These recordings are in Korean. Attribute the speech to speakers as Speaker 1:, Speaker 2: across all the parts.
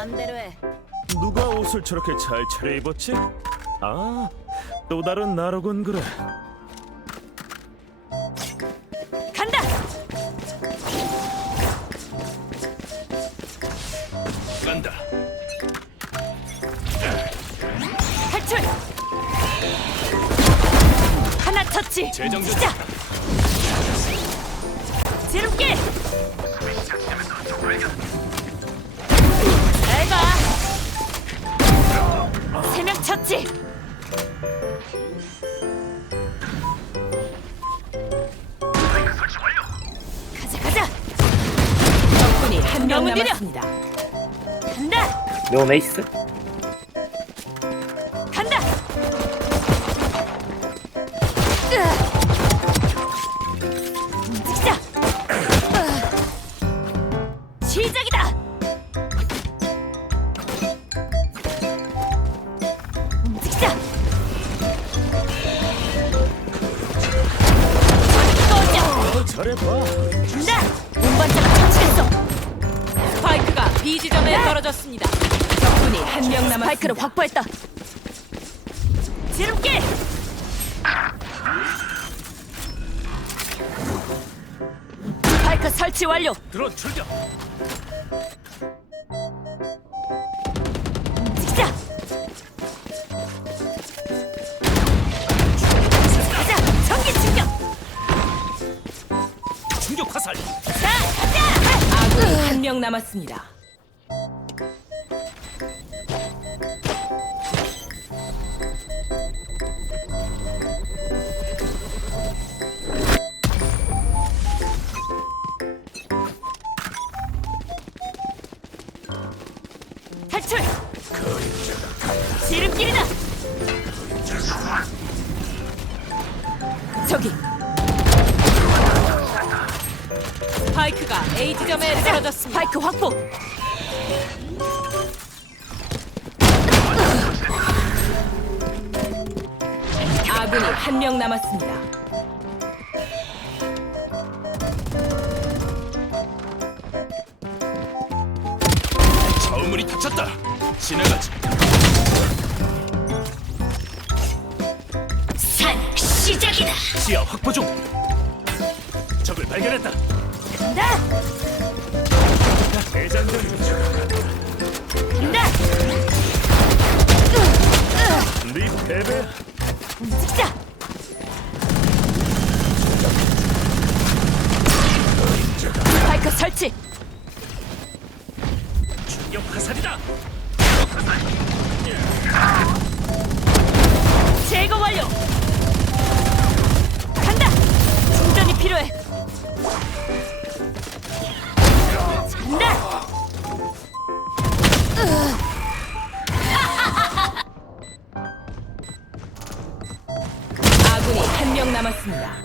Speaker 1: 마음대로 해.
Speaker 2: 누가 옷을 저렇게 잘 차려입었지? 아, 또 다른 나로군 그래.
Speaker 1: 간다.
Speaker 2: 간다.
Speaker 1: 탈출. 하나 터치.
Speaker 2: 재정전.
Speaker 1: 시작. 지름길. 잘 가. 세명 처치. 가자 가자.
Speaker 3: 적군이 한명
Speaker 1: 명은 느려.
Speaker 3: 남았습니다.
Speaker 1: 간다.
Speaker 4: 네온 에이스?
Speaker 1: 꺼져.
Speaker 2: 잘해봐.
Speaker 1: 간다. 운반자가 처치했어.
Speaker 3: 스파이크가 B 지점에 떨어졌습니다. 적군이 한 명 남았습니다.
Speaker 1: 스파이크를 확보했다. 지름길. 스파이크 설치 완료.
Speaker 2: 드론 출격. 화살.
Speaker 3: 아군이 한 명 남았습니다.
Speaker 1: 탈출. 지름길이다.
Speaker 3: 스파이크가 A 지점에 떨어졌습니다.
Speaker 1: 스파이크 확보.
Speaker 3: 아군이 한 명 남았습니다.
Speaker 2: 좌우물이 닫혔다. 지나가지.
Speaker 1: 산 시작이다.
Speaker 2: 시야 확보 중. 적을 발견했다. 네 패배.
Speaker 1: 움직이자. 스파이크 설치.
Speaker 2: 충격 화살이다.
Speaker 1: 제거 완료. 간다. 충전이 필요해. 간다.
Speaker 3: 아군이 한 명 남았습니다.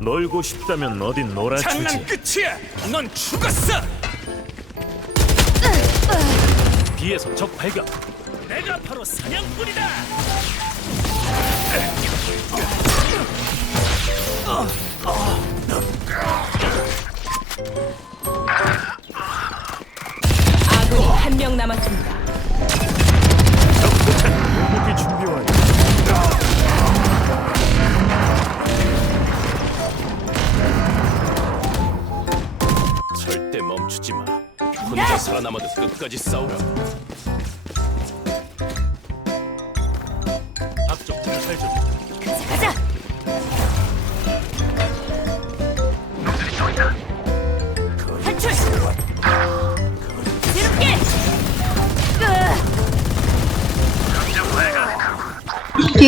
Speaker 2: 놀고 싶다면 어딘 놀아주지.
Speaker 5: 장난 끝이야. 넌 죽었어.
Speaker 2: B에서 적 발견.
Speaker 5: 내가 바로 사냥꾼이다.
Speaker 3: 아군이 한 명 남았습니다.
Speaker 2: 적 도착. 공격기 준비 완료. 절대 멈추지 마. 혼자 살아남아도 끝까지 싸우라.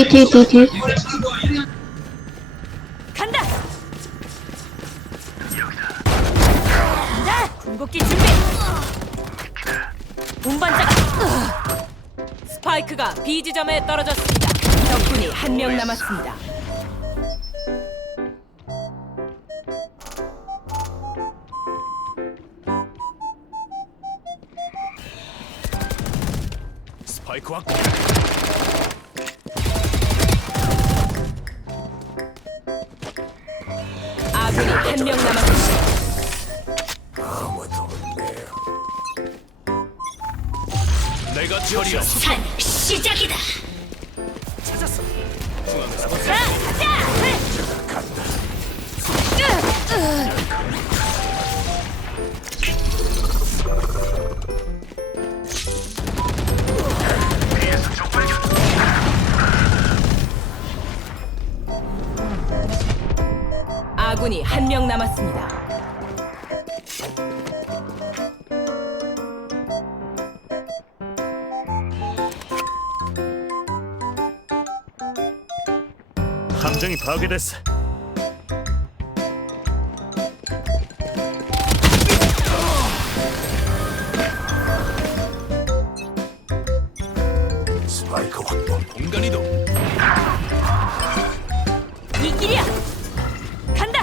Speaker 6: 뒤, 뒤, 뒤, 뒤.
Speaker 1: 간다. 간다. 궁극기 준비. 운반자가.
Speaker 3: 스파이크가 B 지점에 떨어졌습니다. 적군이 한 명 남았습니다.
Speaker 2: 스파이크 확
Speaker 3: 한 명 남았습니다.
Speaker 5: 내가 처리야.
Speaker 1: 산 시작이다.
Speaker 2: 함정이 파괴됐어.
Speaker 5: 스파이크 확보. 공간 이동.
Speaker 1: 이 길이야. 간다.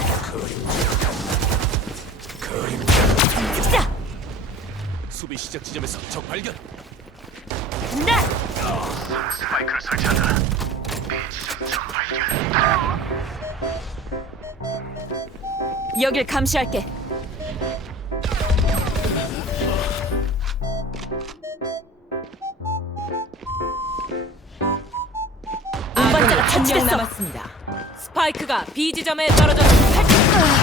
Speaker 1: 직사.
Speaker 5: 수비 시작 지점에서 적 발견.
Speaker 1: 간다. 여길 감시할게. 운반자가
Speaker 3: 한명
Speaker 1: 처치됐어.
Speaker 3: 남았습니다. 스파이크가 B 지점에 떨어졌습니다.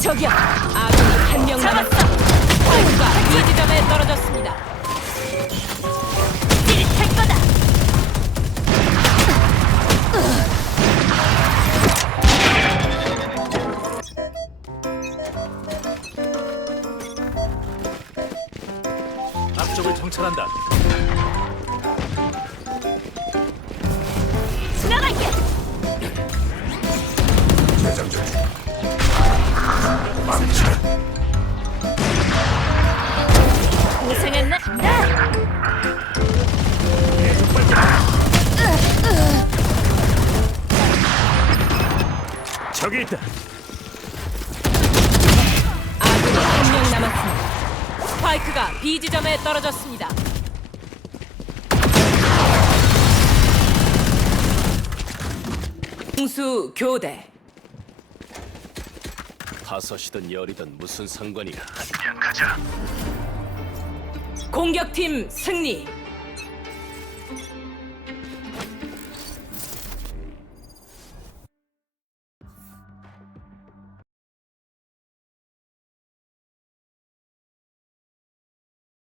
Speaker 1: 저기야.
Speaker 3: 아군이 한명
Speaker 1: 잡았어.
Speaker 3: 스파이크가 B 지점에 떨어졌습니다.
Speaker 1: 찌릿할 거다.
Speaker 5: 앞쪽을 정찰한다.
Speaker 1: 고생했네. 간다.
Speaker 2: 저기 있다.
Speaker 3: 아군이 한명 남았습니다. 스파이크가 B 지점에 떨어졌습니다. 공수 교대
Speaker 5: 다섯이든 열이든 무슨 상관이야.
Speaker 3: 공격팀 승리.